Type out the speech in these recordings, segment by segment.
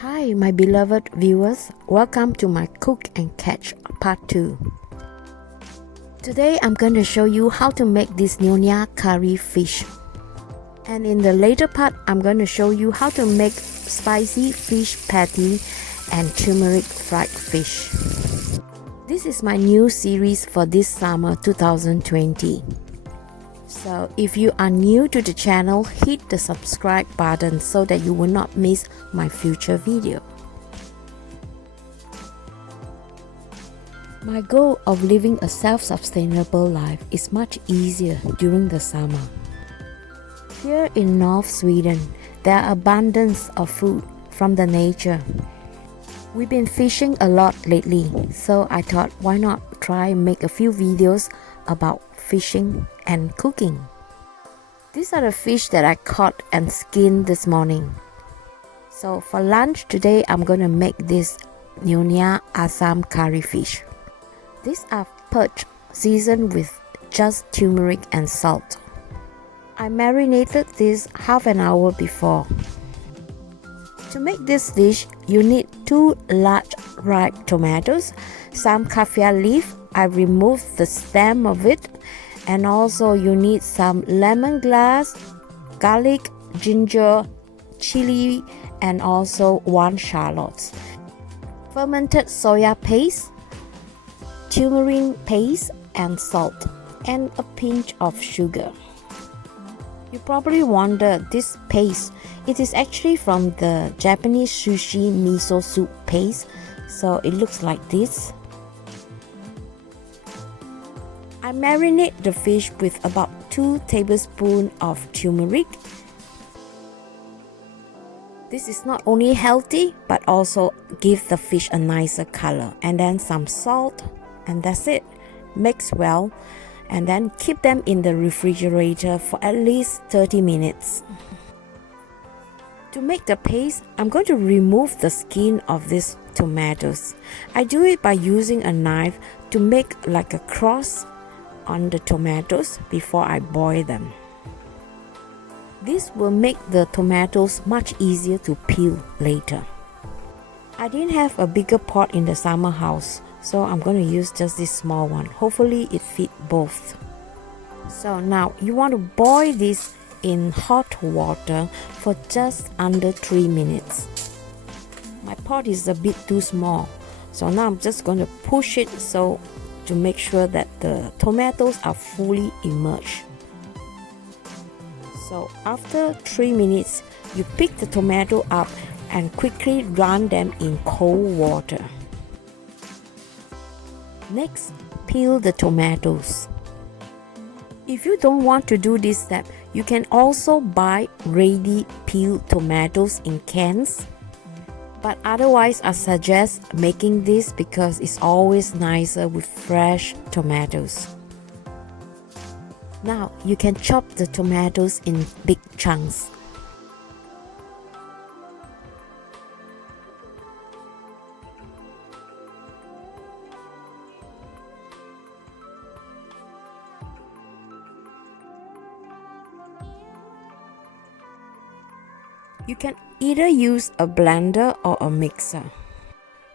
Hi my beloved viewers, welcome to my Cook and Catch part 2. Today I'm going to show you how to make this Nyonya curry fish. And in the later part I'm going to show you how to make spicy fish patty and turmeric fried fish. This is my new series for this summer 2020. So if you are new to the channel, hit the subscribe button so that you will not miss my future video. My goal of living a self-sustainable life is much easier during the summer. Here in North Sweden, there are abundance of food from the nature. We've been fishing a lot lately, so I thought why not try make a few videos about fishing and cooking. These are the fish that I caught and skinned this morning. So for lunch today I'm gonna make this Nyonya Asam curry fish. These are perch seasoned with just turmeric and salt. I marinated this half an hour before. To make this dish, you need 2 large ripe tomatoes, some kaffir leaf. I removed the stem of it, and also you need some lemongrass, garlic, ginger, chili, and also 1 shallot, fermented soya paste, turmeric paste, and salt, and a pinch of sugar. You probably wonder this paste. It is actually from the Japanese sushi miso soup paste, so it looks like this. I marinate the fish with about 2 tablespoons of turmeric. This is not only healthy but also give the fish a nicer color. And then some salt, and that's it. Mix well and then keep them in the refrigerator for at least 30 minutes. To make the paste, I'm going to remove the skin of these tomatoes. I do it by using a knife to make like a cross on the tomatoes before I boil them. This will make the tomatoes much easier to peel later. I didn't have a bigger pot in the summer house, so I'm going to use just this small one. Hopefully it fits both. So now you want to boil this in hot water for just under 3 minutes. My pot is a bit too small, so now I'm just going to push it so to make sure that the tomatoes are fully immersed. So after 3 minutes, you pick the tomato up and quickly run them in cold water. Next, peel the tomatoes. If you don't want to do this step, you can also buy ready peeled tomatoes in cans. But otherwise, I suggest making this because it's always nicer with fresh tomatoes. Now, you can chop the tomatoes in big chunks. You can either use a blender or a mixer,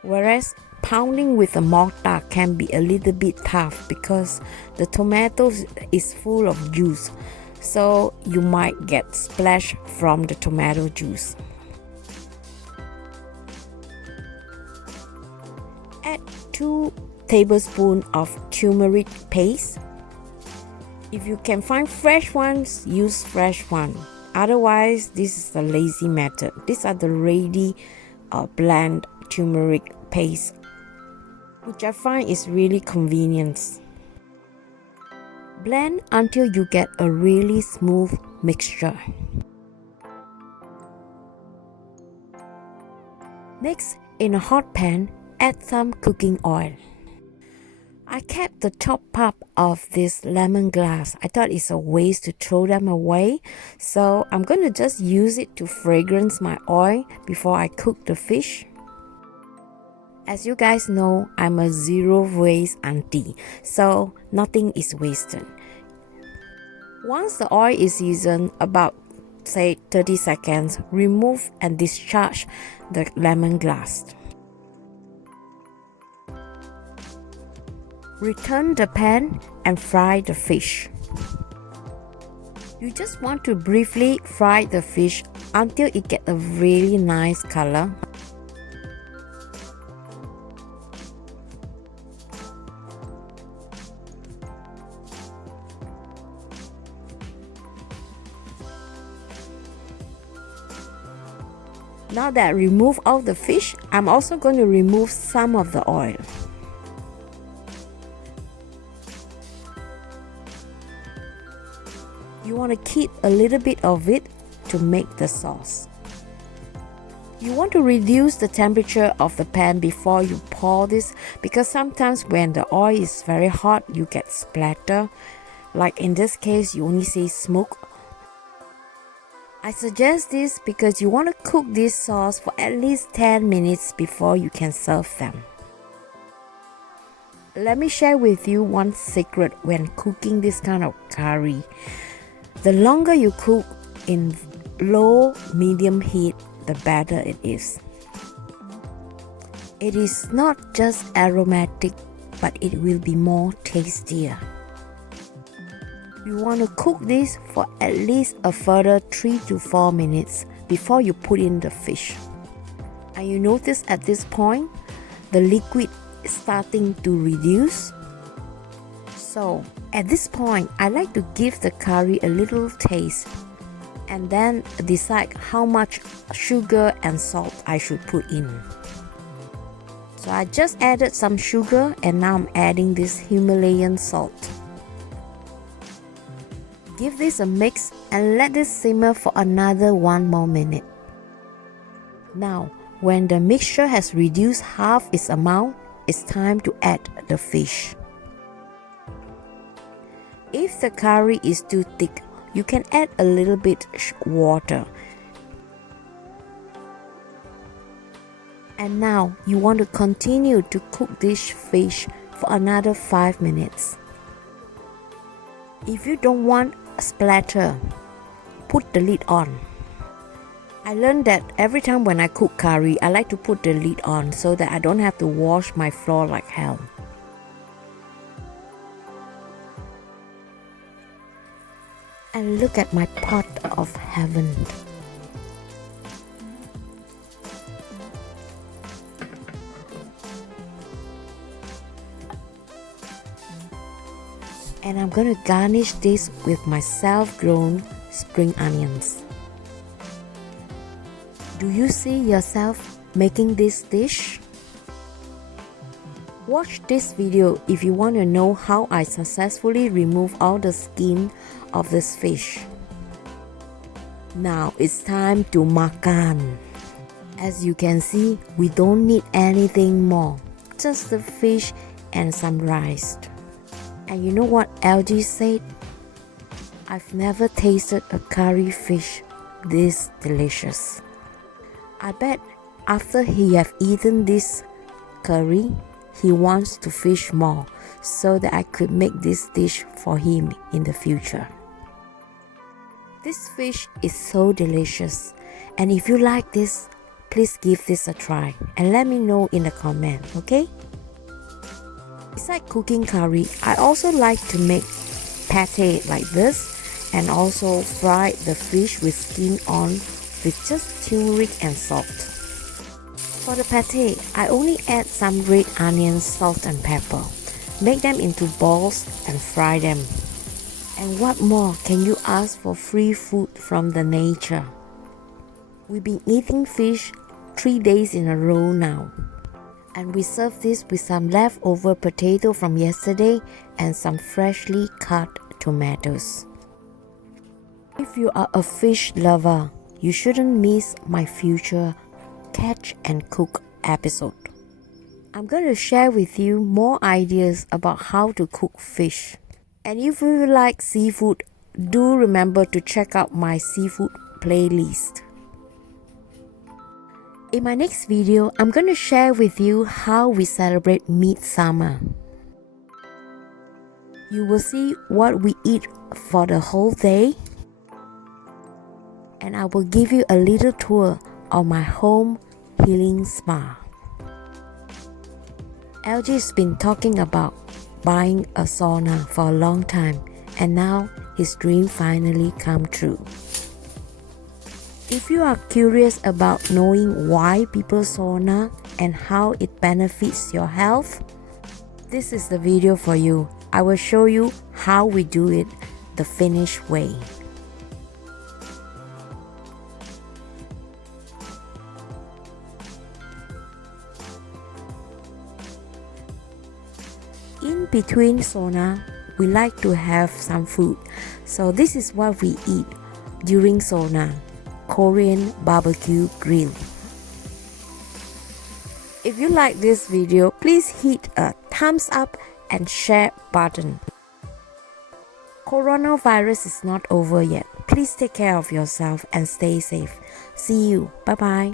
whereas pounding with a mortar can be a little bit tough because the tomatoes is full of juice, so you might get splash from the tomato juice. Add 2 tablespoons of turmeric paste. If you can find fresh ones, use fresh one. Otherwise, this is the lazy method. These are the ready blend turmeric paste, which I find is really convenient. Blend until you get a really smooth mixture. Next, in a hot pan, add some cooking oil. I kept the top part of this lemongrass. I thought it's a waste to throw them away, so I'm going to just use it to fragrance my oil before I cook the fish. As you guys know, I'm a zero waste auntie, so nothing is wasted. Once the oil is seasoned, about say 30 seconds, remove and discharge the lemongrass. Return the pan and fry the fish. You just want to briefly fry the fish until it gets a really nice color. Now that I remove all the fish, I'm also going to remove some of the oil. You want to keep a little bit of it to make the sauce. You want to reduce the temperature of the pan before you pour this, because sometimes when the oil is very hot, you get splatter. Like in this case, you only see smoke. I suggest this because you want to cook this sauce for at least 10 minutes before you can serve them. Let me share with you one secret when cooking this kind of curry. The longer you cook in low-medium heat, the better it is. It is not just aromatic, but it will be more tastier. You want to cook this for at least a further 3 to 4 minutes before you put in the fish. And you notice at this point, the liquid is starting to reduce. So at this point, I like to give the curry a little taste and then decide how much sugar and salt I should put in. So I just added some sugar and now I'm adding this Himalayan salt. Give this a mix and let this simmer for another 1 more minute. Now, when the mixture has reduced half its amount, it's time to add the fish. If the curry is too thick, you can add a little bit water. And now you want to continue to cook this fish for another 5 minutes. If you don't want a splatter, put the lid on. I learned that every time when I cook curry, I like to put the lid on so that I don't have to wash my floor like hell. And look at my pot of heaven. And I'm going to garnish this with my self-grown spring onions. Do you see yourself making this dish? Watch this video if you want to know how I successfully remove all the skin of this fish. Now it's time to makan. As you can see, we don't need anything more, just the fish and some rice. And you know what LG said? I've never tasted a curry fish this delicious. I bet after he have eaten this curry, he wants to fish more so that I could make this dish for him in the future. This fish is so delicious, and if you like this, please give this a try and let me know in the comment, okay? Besides cooking curry, I also like to make pate like this and also fry the fish with skin on with just turmeric and salt. For the pate, I only add some red onions, salt and pepper. Make them into balls and fry them. And what more can you ask for free food from the nature? We've been eating fish 3 days in a row now. And we serve this with some leftover potato from yesterday and some freshly cut tomatoes. If you are a fish lover, you shouldn't miss my future Catch and Cook episode. I'm going to share with you more ideas about how to cook fish. And if you like seafood, do remember to check out my seafood playlist. In my next video, I'm going to share with you how we celebrate Midsummer. You will see what we eat for the whole day. and I will give you a little tour of my home healing spa. LG's been talking about buying a sauna for a long time, and now his dream finally come true. If you are curious about knowing why people sauna and how it benefits your health, this is the video for you. I will show you how we do it the Finnish way. In between sauna, we like to have some food. So this is what we eat during sauna: Korean barbecue grill. If you like this video, please hit a thumbs up and share button. Coronavirus is not over yet. Please take care of yourself and stay safe. See you. Bye bye.